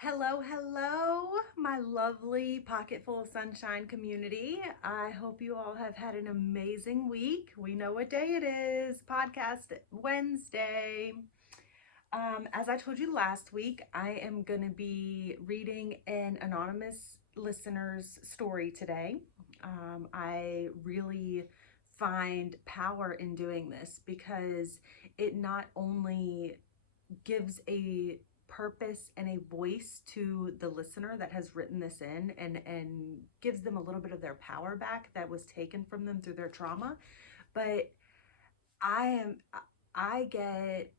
Hello, hello, my lovely Pocket Full of Sunshine community. I hope you all have had an amazing week. We know what day it is, Podcast Wednesday. As I told you last week, I am going to be reading an anonymous listener's story today. I really find power in doing this because it not only gives a purpose and a voice to the listener that has written this in and gives them a little bit of their power back that was taken from them through their trauma. But I am I get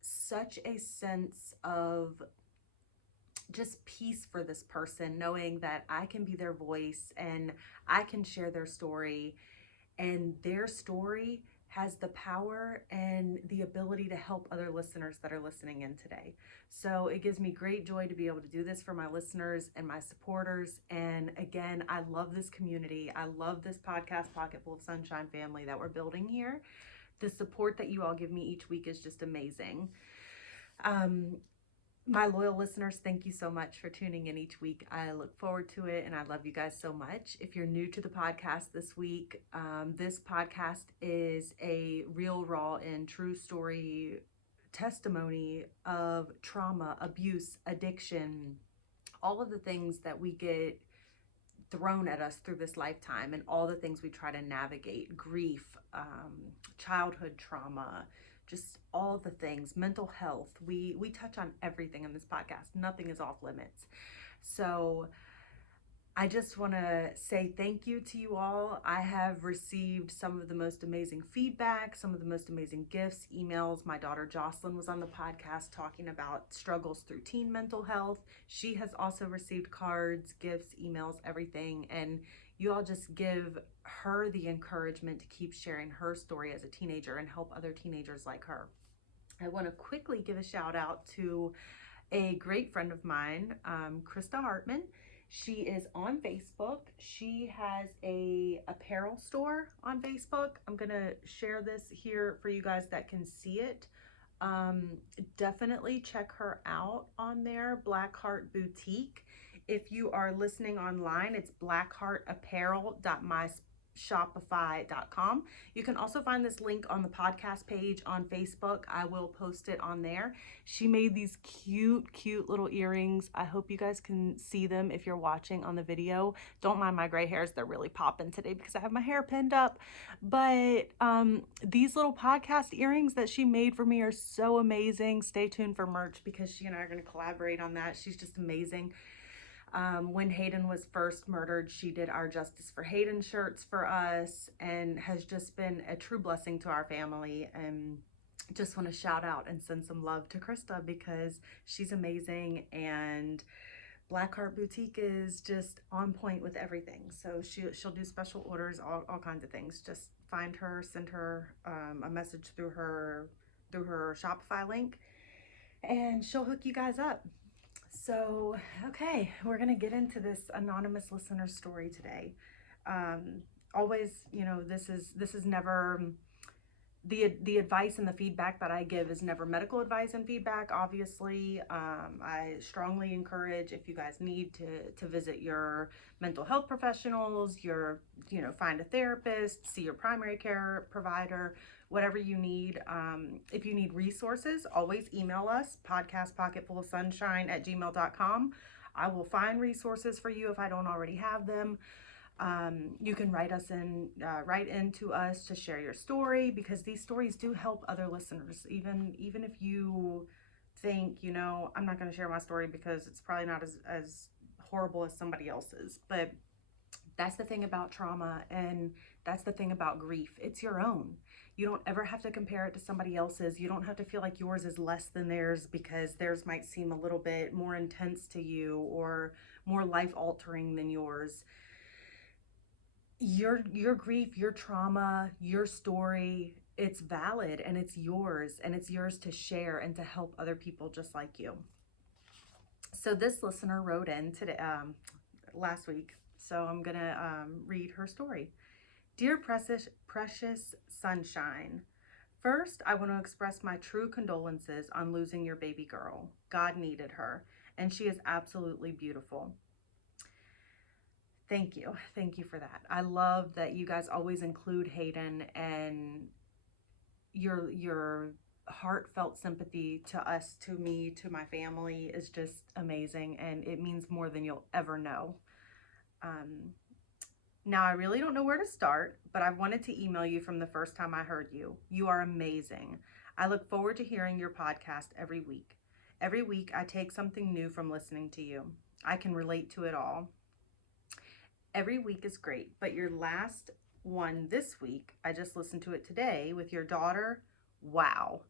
such a sense of just peace for this person knowing that I can be their voice and I can share their story, and their story has the power and the ability to help other listeners that are listening in today. So it gives me great joy to be able to do this for my listeners and my supporters. And again, I love this community. I love this podcast, Pocket Full of Sunshine family that we're building here. The support that you all give me each week is just amazing. Um, my loyal listeners, thank you so much for tuning in each week. I look forward to it and I love you guys so much. If you're new to the podcast this week, this podcast is a real, raw, and true story testimony of trauma, abuse, addiction, all of the things that we get thrown at us through this lifetime, and all the things we try to navigate: grief, childhood trauma, just all the things, mental health. We touch on everything in this podcast. Nothing is off limits. So I just want to say thank you to you all. I have received some of the most amazing feedback, some of the most amazing gifts, emails. My daughter Jocelyn was on the podcast talking about struggles through teen mental health. She has also received cards, gifts, emails, everything. And you all just give her the encouragement to keep sharing her story as a teenager and help other teenagers like her. I want to quickly give a shout out to a great friend of mine, Krista Hartman. She is on Facebook. She has a apparel store on Facebook. I'm gonna share this here for you guys that can see it. Um, Definitely check her out on there, Blackheart Boutique. If you are listening online, it's blackheartapparel.myshopify.com. You can also find this link on the podcast page on Facebook. I will post it on there. She made these cute little earrings. I hope you guys can see them if you're watching on the video. Don't mind my gray hairs. They're really popping today because I have my hair pinned up. But these little podcast earrings that she made for me are so amazing. Stay tuned for merch because she and I are going to collaborate on that. She's just amazing. When Hayden was first murdered, she did our Justice for Hayden shirts for us and has just been a true blessing to our family. And just want to shout out and send some love to Krista because she's amazing, and Blackheart Boutique is just on point with everything. So she'll do special orders, all kinds of things. Just find her, send her a message through her Shopify link, and she'll hook you guys up. So, okay, we're going to get into this anonymous listener story today. Always, this is never the advice and the feedback that I give is never medical advice and feedback. Obviously, I strongly encourage, if you guys need to visit your mental health professionals, find a therapist, see your primary care provider, whatever you need. If you need resources, always email us, podcastpocketfulofsunshine@gmail.com. I will find resources for you if I don't already have them. You can write into us to share your story, because these stories do help other listeners. Even if you think, I'm not going to share my story because it's probably not as horrible as somebody else's. But that's the thing about trauma, and that's the thing about grief. It's your own. You don't ever have to compare it to somebody else's. You don't have to feel like yours is less than theirs because theirs might seem a little bit more intense to you or more life altering than yours. Your grief, your trauma, your story, it's valid and it's yours to share and to help other people just like you. So this listener wrote in today, last week. So I'm gonna read her story. Dear precious sunshine, first I want to express my true condolences on losing your baby girl. God needed her, and she is absolutely beautiful. Thank you. Thank you for that. I love that you guys always include Hayden, and your heartfelt sympathy to us, to me, to my family is just amazing, and it means more than you'll ever know. Now, I really don't know where to start, but I wanted to email you from the first time I heard you. You are amazing. I look forward to hearing your podcast every week. Every week, I take something new from listening to you. I can relate to it all. Every week is great, but your last one this week, I just listened to it today with your daughter. Wow.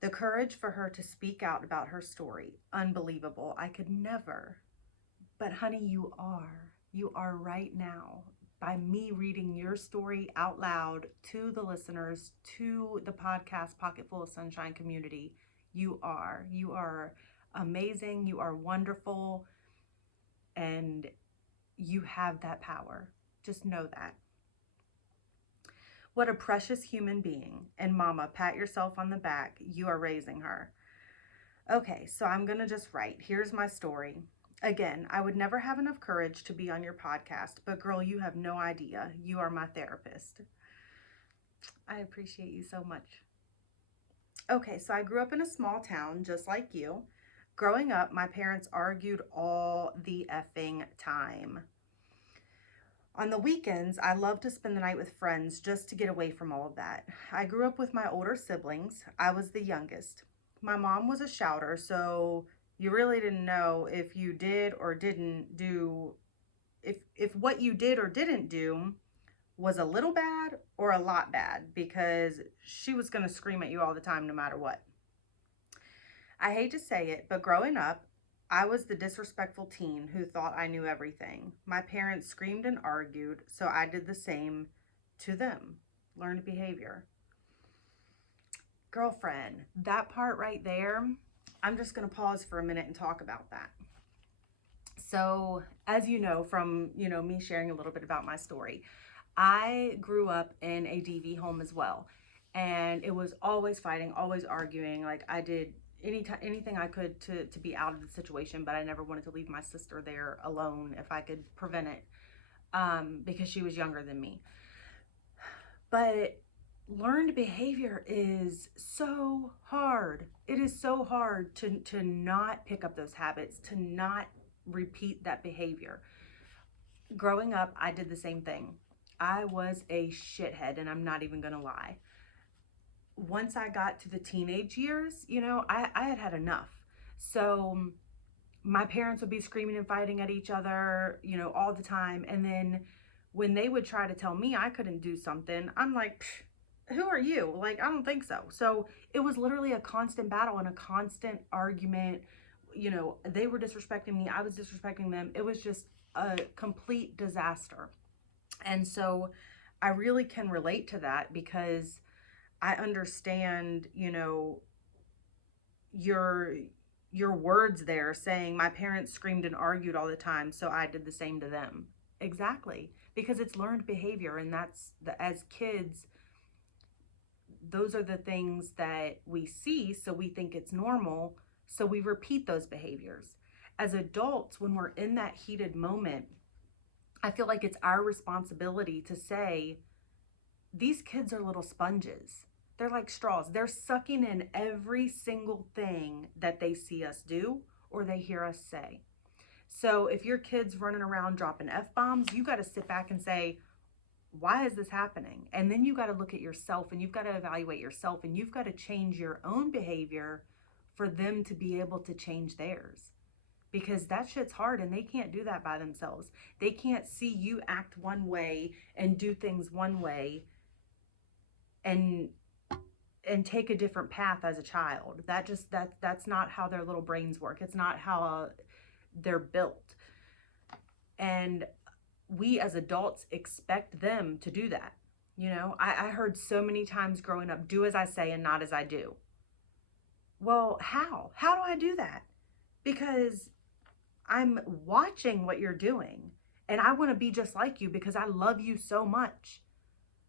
The courage for her to speak out about her story. Unbelievable. I could never. But honey, you are. You are right now. By me reading your story out loud to the listeners, to the podcast Pocket Full of Sunshine community, you are. You are amazing. You are wonderful. And you have that power. Just know that. What a precious human being. And mama, pat yourself on the back. You are raising her. Okay, so I'm going to just write. Here's my story. Again, I would never have enough courage to be on your podcast, but girl, you have no idea. You are my therapist. I appreciate you so much. Okay, so I grew up in a small town just like you. Growing up, my parents argued all the effing time. On the weekends, I loved to spend the night with friends just to get away from all of that. I grew up with my older siblings. I was the youngest. My mom was a shouter, so you really didn't know if you did or didn't do, if what you did or didn't do was a little bad or a lot bad, because she was going to scream at you all the time no matter what. I hate to say it, but growing up, I was the disrespectful teen who thought I knew everything. My parents screamed and argued, so I did the same to them. Learned behavior. Girlfriend, that part right there, I'm just going to pause for a minute and talk about that. So, as you know from, me sharing a little bit about my story, I grew up in a DV home as well. And it was always fighting, always arguing. Like, I did anything I could to be out of the situation, but I never wanted to leave my sister there alone if I could prevent it, because she was younger than me. But learned behavior is so hard. It is so hard to not pick up those habits, to not repeat that behavior. Growing up, I did the same thing. I was a shithead, and I'm not even gonna lie. Once I got to the teenage years, I had enough. So my parents would be screaming and fighting at each other, all the time. And then when they would try to tell me I couldn't do something, I'm like, who are you? Like, I don't think so. So it was literally a constant battle and a constant argument. They were disrespecting me. I was disrespecting them. It was just a complete disaster. And so I really can relate to that, because I understand, your words there saying my parents screamed and argued all the time, so I did the same to them. Exactly. Because it's learned behavior, and as kids, those are the things that we see, so we think it's normal, so we repeat those behaviors. As adults, when we're in that heated moment, I feel like it's our responsibility to say, these kids are little sponges. They're like straws. They're sucking in every single thing that they see us do or they hear us say. So if your kid's running around dropping F-bombs, you got to sit back and say, why is this happening? And then you got to look at yourself, and you've got to evaluate yourself, and you've got to change your own behavior for them to be able to change theirs. Because that shit's hard, and they can't do that by themselves. They can't see you act one way and do things one way and take a different path as a child. That's not how their little brains work. It's not how they're built. And we as adults expect them to do that. I heard so many times growing up, do as I say and not as I do. Well, how? How do I do that? Because I'm watching what you're doing, and I want to be just like you because I love you so much.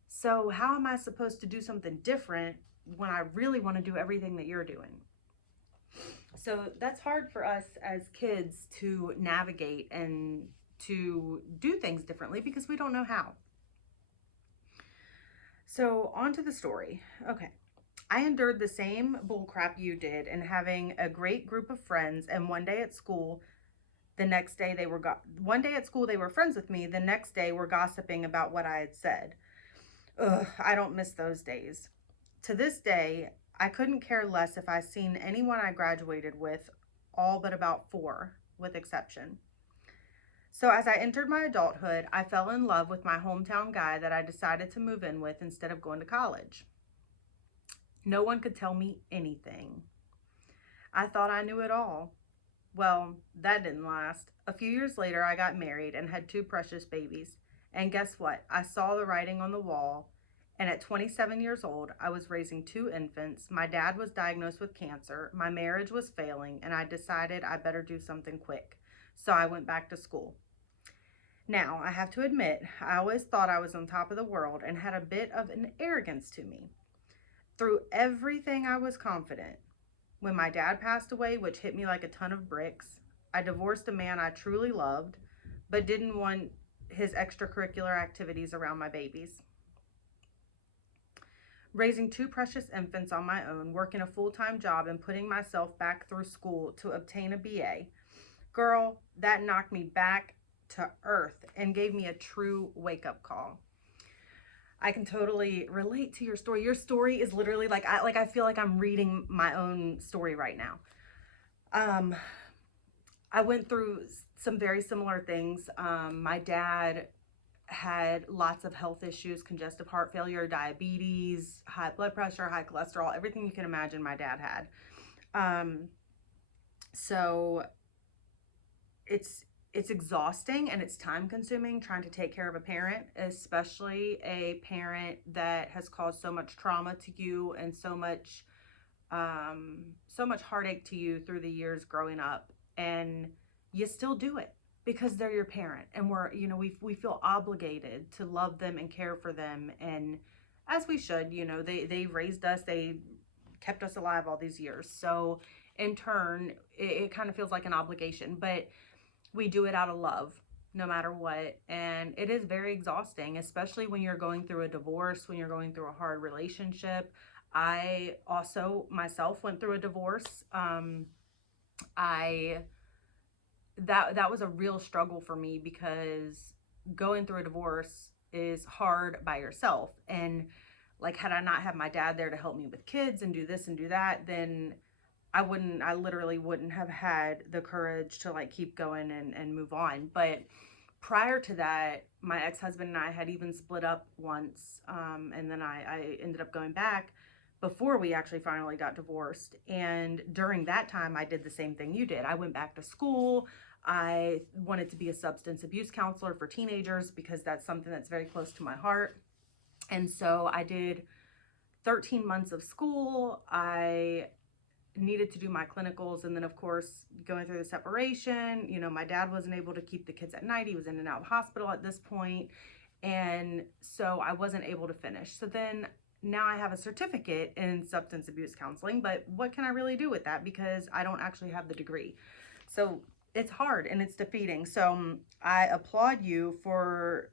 So how am I supposed to do something different when I really want to do everything that you're doing? So that's hard for us as kids to navigate and to do things differently because we don't know how. So, on to the story. Okay. I endured the same bullcrap you did in having a great group of friends, and one day at school, the next day one day at school they were friends with me, the next day were gossiping about what I had said. Ugh, I don't miss those days. To this day, I couldn't care less if I seen anyone I graduated with, all but about 4, with exception. So as I entered my adulthood, I fell in love with my hometown guy that I decided to move in with instead of going to college. No one could tell me anything. I thought I knew it all. Well, that didn't last. A few years later, I got married and had 2 precious babies. And guess what? I saw the writing on the wall. And at 27 years old, I was raising 2 infants. My dad was diagnosed with cancer. My marriage was failing, and I decided I better do something quick. So I went back to school. Now, I have to admit, I always thought I was on top of the world and had a bit of an arrogance to me. Through everything, I was confident. When my dad passed away, which hit me like a ton of bricks, I divorced a man I truly loved, but didn't want his extracurricular activities around my babies. Raising 2 precious infants on my own, working a full-time job, and putting myself back through school to obtain a BA. Girl, that knocked me back to earth and gave me a true wake-up call. I can totally relate to your story. Your story is literally I feel like I'm reading my own story right now. I went through some very similar things. My dad had lots of health issues, congestive heart failure, diabetes, high blood pressure, high cholesterol, everything you can imagine my dad had. So it's exhausting and it's time consuming trying to take care of a parent, especially a parent that has caused so much trauma to you and so much heartache to you through the years growing up, and you still do it because they're your parent, and we feel obligated to love them and care for them, and as we should. They raised us, they kept us alive all these years, so in turn it kind of feels like an obligation, but we do it out of love no matter what. And it is very exhausting, especially when you're going through a divorce, when you're going through a hard relationship. I also myself went through a divorce. That was a real struggle for me because going through a divorce is hard by yourself. And like, had I not had my dad there to help me with kids and do this and do that, then I literally wouldn't have had the courage to like keep going and move on. But prior to that, my ex-husband and I had even split up once. And then I ended up going back before we actually finally got divorced. And during that time, I did the same thing you did. I went back to school. I wanted to be a substance abuse counselor for teenagers because that's something that's very close to my heart. And so I did 13 months of school. I needed to do my clinicals, and then of course going through the separation, my dad wasn't able to keep the kids at night. He was in and out of hospital at this point, and so I wasn't able to finish. So then now I have a certificate in substance abuse counseling, but what can I really do with that because I don't actually have the degree? So it's hard and it's defeating. So I applaud you for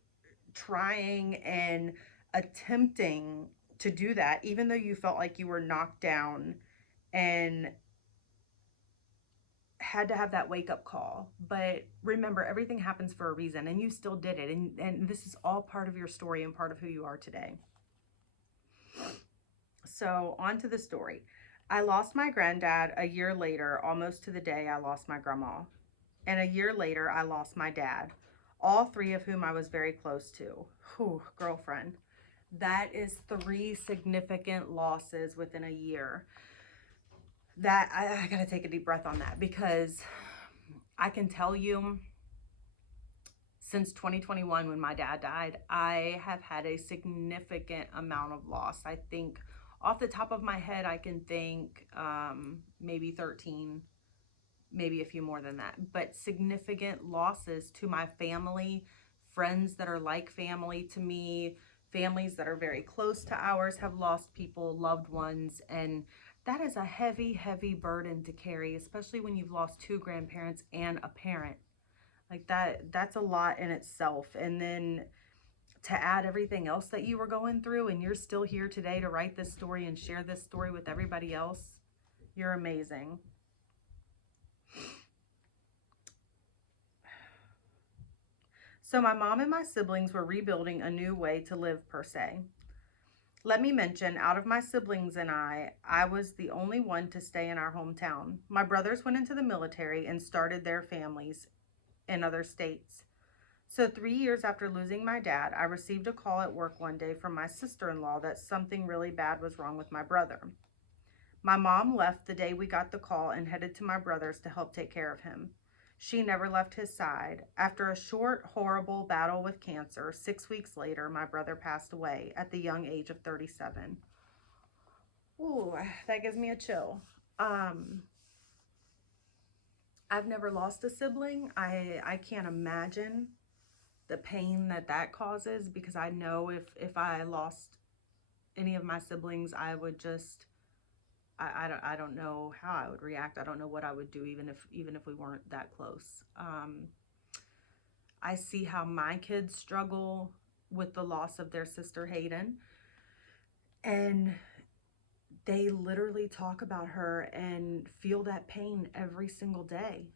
trying and attempting to do that, even though you felt like you were knocked down and had to have that wake-up call. But remember, everything happens for a reason, and you still did it, and this is all part of your story and part of who you are today. So on to the story. I lost my granddad a year later, almost to the day I lost my grandma. And a year later, I lost my dad, all 3 of whom I was very close to. Whew, girlfriend. That is 3 significant losses within a year. That I gotta take a deep breath on that, because I can tell you since 2021 when my dad died, I have had a significant amount of loss. I think off the top of my head, I can think maybe 13, maybe a few more than that, but significant losses to my family, friends that are like family to me, families that are very close to ours have lost people, loved ones, and That is a heavy, heavy burden to carry, especially when you've lost two grandparents and a parent. Like that's a lot in itself. And then to add everything else that you were going through, and you're still here today to write this story and share this story with everybody else. You're amazing. So my mom and my siblings were rebuilding a new way to live, per se. Let me mention, out of my siblings and I was the only one to stay in our hometown. My brothers went into the military and started their families in other states. So 3 years after losing my dad, I received a call at work one day from my sister-in-law that something really bad was wrong with my brother. My mom left the day we got the call and headed to my brother's to help take care of him. She never left his side. After a short, horrible battle with cancer, 6 weeks later, my brother passed away at the young age of 37. Ooh, that gives me a chill. I've never lost a sibling. I can't imagine the pain that causes, because I know if I lost any of my siblings, I would just, I don't know how I would react. I don't know what I would do, even if we weren't that close. I see how my kids struggle with the loss of their sister Hayden, and they literally talk about her and feel that pain every single day.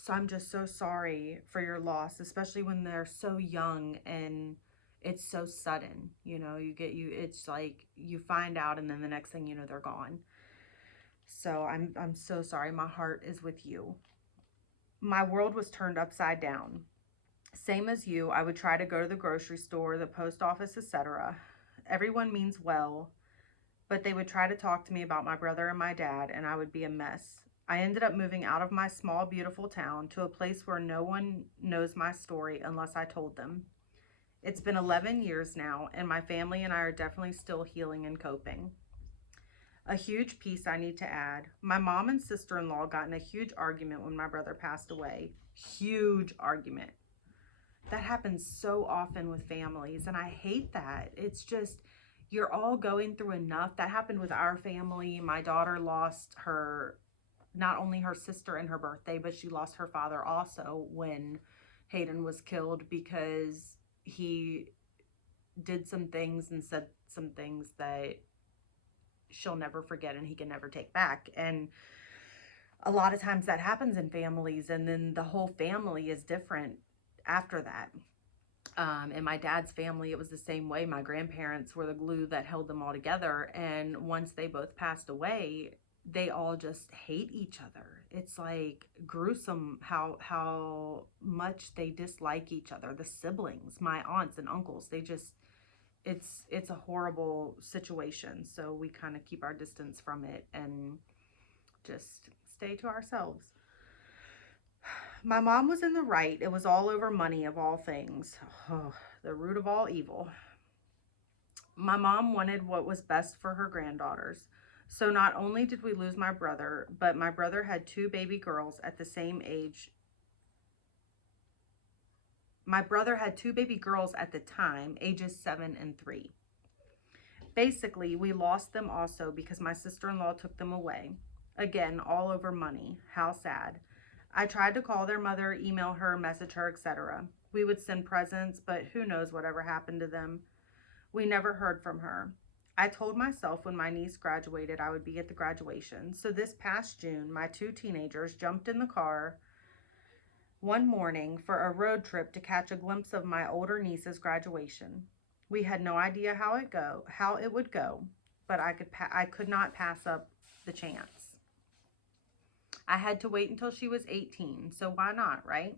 So I'm just so sorry for your loss, especially when they're so young and it's so sudden. It's like you find out and then the next thing you know, they're gone. So I'm so sorry. My heart is with you. My world was turned upside down. Same as you, I would try to go to the grocery store, the post office, etc. Everyone means well, but they would try to talk to me about my brother and my dad, and I would be a mess. I ended up moving out of my small, beautiful town to a place where no one knows my story unless I told them. It's been 11 years now, and my family and I are definitely still healing and coping. A huge piece I need to add. My mom and sister-in-law got in a huge argument when my brother passed away. Huge argument. That happens so often with families, and I hate that. It's just, you're all going through enough. That happened with our family. My daughter lost not only her sister and her birthday, but she lost her father also when Hayden was killed, because he did some things and said some things that she'll never forget and he can never take back. And a lot of times that happens in families, and then the whole family is different after that. In my dad's family, it was the same way. My grandparents were the glue that held them all together, and once they both passed away, they all just hate each other. It's like gruesome how much they dislike each other. The siblings, my aunts and uncles, they just, it's a horrible situation. So we kind of keep our distance from it and just stay to ourselves. My mom was in the right. It was all over money, of all things. Oh, the root of all evil. My mom wanted what was best for her granddaughters. So not only did we lose my brother, but my brother had two baby girls at the same age. My brother had two baby girls at the time, ages 7 and 3. Basically, we lost them also because my sister-in-law took them away. Again, all over money. How sad. I tried to call their mother, email her, message her, etc. We would send presents, but who knows whatever happened to them. We never heard from her. I told myself when my niece graduated, I would be at the graduation. So this past June, my two teenagers jumped in the car one morning for a road trip to catch a glimpse of my older niece's graduation. We had no idea how it would go, but I could not pass up the chance. I had to wait until she was 18, so why not, right?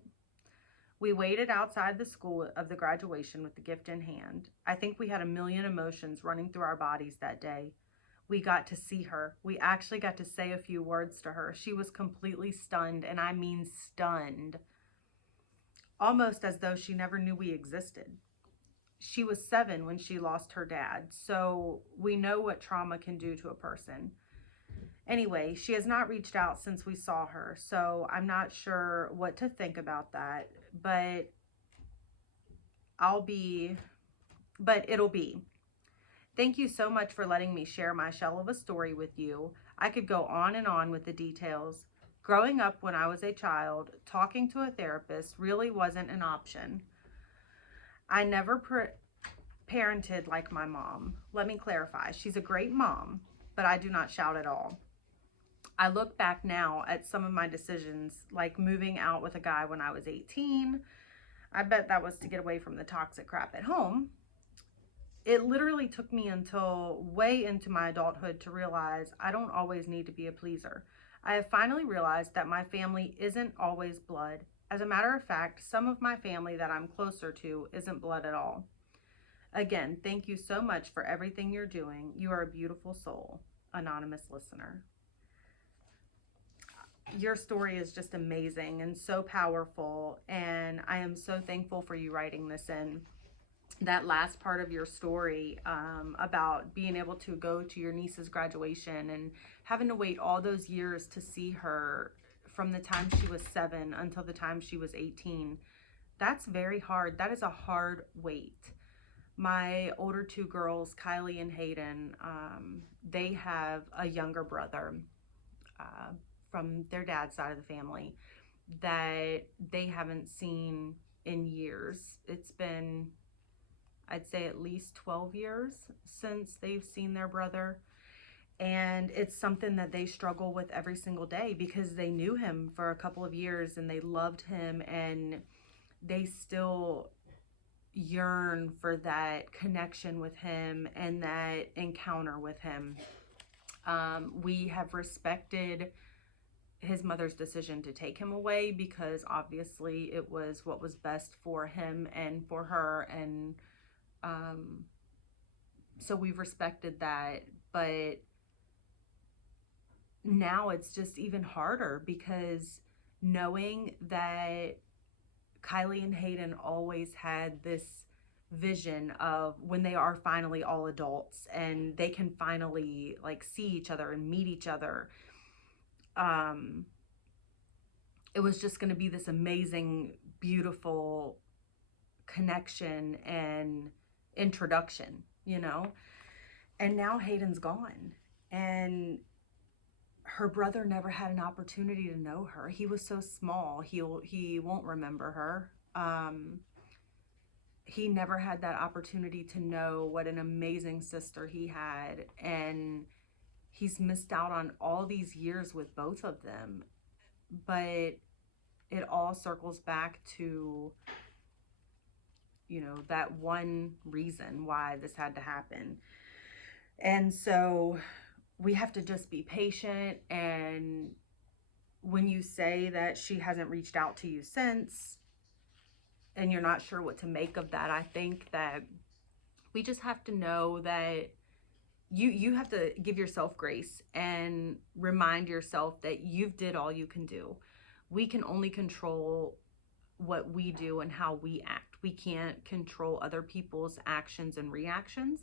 We waited outside the school of the graduation with the gift in hand. I think we had a million emotions running through our bodies that day. We got to see her. We actually got to say a few words to her. She was completely stunned, and I mean stunned. Almost as though she never knew we existed. She was 7 when she lost her dad, so we know what trauma can do to a person. Anyway, she has not reached out since we saw her, so I'm not sure what to think about that, but it'll be. Thank you so much for letting me share my shell of a story with you. I could go on and on with the details. Growing up when I was a child, talking to a therapist really wasn't an option. I never parented like my mom. Let me clarify. She's a great mom, but I do not shout at all. I look back now at some of my decisions, like moving out with a guy when I was 18. I bet that was to get away from the toxic crap at home. It literally took me until way into my adulthood to realize I don't always need to be a pleaser. I have finally realized that my family isn't always blood. As a matter of fact, some of my family that I'm closer to isn't blood at all. Again, thank you so much for everything you're doing. You are a beautiful soul. Anonymous listener. Your story is just amazing and so powerful, and I am so thankful for you writing this in. That last part of your story about being able to go to your niece's graduation and having to wait all those years to see her from the time she was 7 until the time she was 18. That's very hard. That is a hard wait. My older 2 girls, Kylie and Hayden, they have a younger brother from their dad's side of the family that they haven't seen in years. It's been, I'd say, at least 12 years since they've seen their brother. And it's something that they struggle with every single day because they knew him for a couple of years and they loved him, and they still yearn for that connection with him and that encounter with him. We have respected his mother's decision to take him away because obviously it was what was best for him and for her, and so we've respected that. But now it's just even harder because knowing that Kylie and Hayden always had this vision of when they are finally all adults and they can finally like see each other and meet each other, it was just going to be this amazing, beautiful connection and introduction, and now Hayden's gone, and her brother never had an opportunity to know her. He was so small, he won't remember her. He never had that opportunity to know what an amazing sister he had, and he's missed out on all these years with both of them. But it all circles back to, that one reason why this had to happen. And so we have to just be patient. And when you say that she hasn't reached out to you since, and you're not sure what to make of that, I think that we just have to know that you have to give yourself grace and remind yourself that you've did all you can do. We can only control what we do and how we act. We can't control other people's actions and reactions.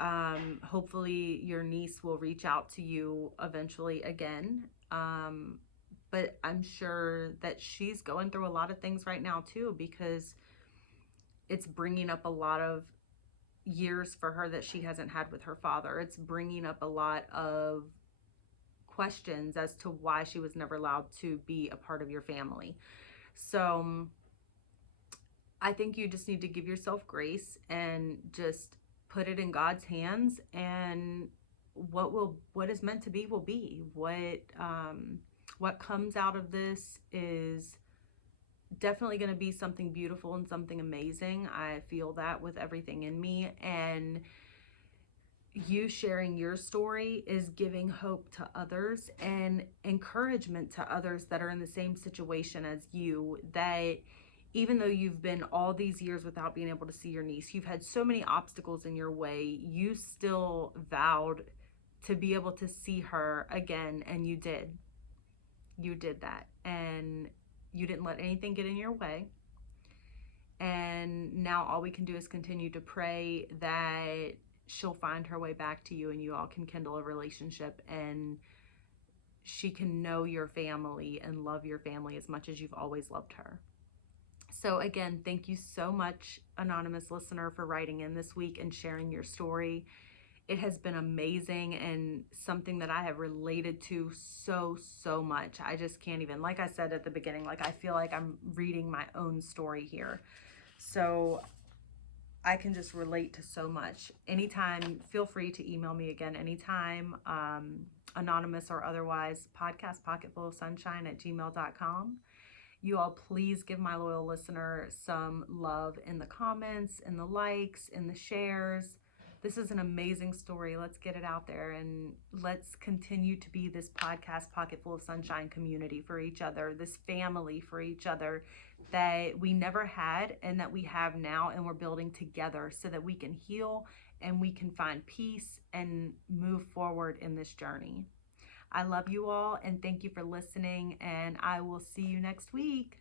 Hopefully your niece will reach out to you eventually again. But I'm sure that she's going through a lot of things right now too, because it's bringing up a lot of years for her that she hasn't had with her father. It's bringing up a lot of questions as to why she was never allowed to be a part of your family. So I think you just need to give yourself grace and just put it in God's hands, and what is meant to be will be. What comes out of this is definitely going to be something beautiful and something amazing. I feel that with everything in me, and you sharing your story is giving hope to others and encouragement to others that are in the same situation as you, that even though you've been all these years without being able to see your niece, you've had so many obstacles in your way, you still vowed to be able to see her again, and you did. You did that, and you didn't let anything get in your way. And now all we can do is continue to pray that she'll find her way back to you, and you all can kindle a relationship, and she can know your family and love your family as much as you've always loved her. So again, thank you so much, anonymous listener, for writing in this week and sharing your story. It has been amazing and something that I have related to so much. I just can't even, like I said at the beginning, like I feel like I'm reading my own story here. So I can just relate to so much. Anytime, feel free to email me again anytime, anonymous or otherwise, podcastpocketfulofsunshine@gmail.com. You all please give my loyal listener some love in the comments, in the likes, in the shares. This is an amazing story. Let's get it out there and let's continue to be this podcast pocket full of sunshine community for each other, this family for each other that we never had and that we have now, and we're building together so that we can heal and we can find peace and move forward in this journey. I love you all and thank you for listening, and I will see you next week.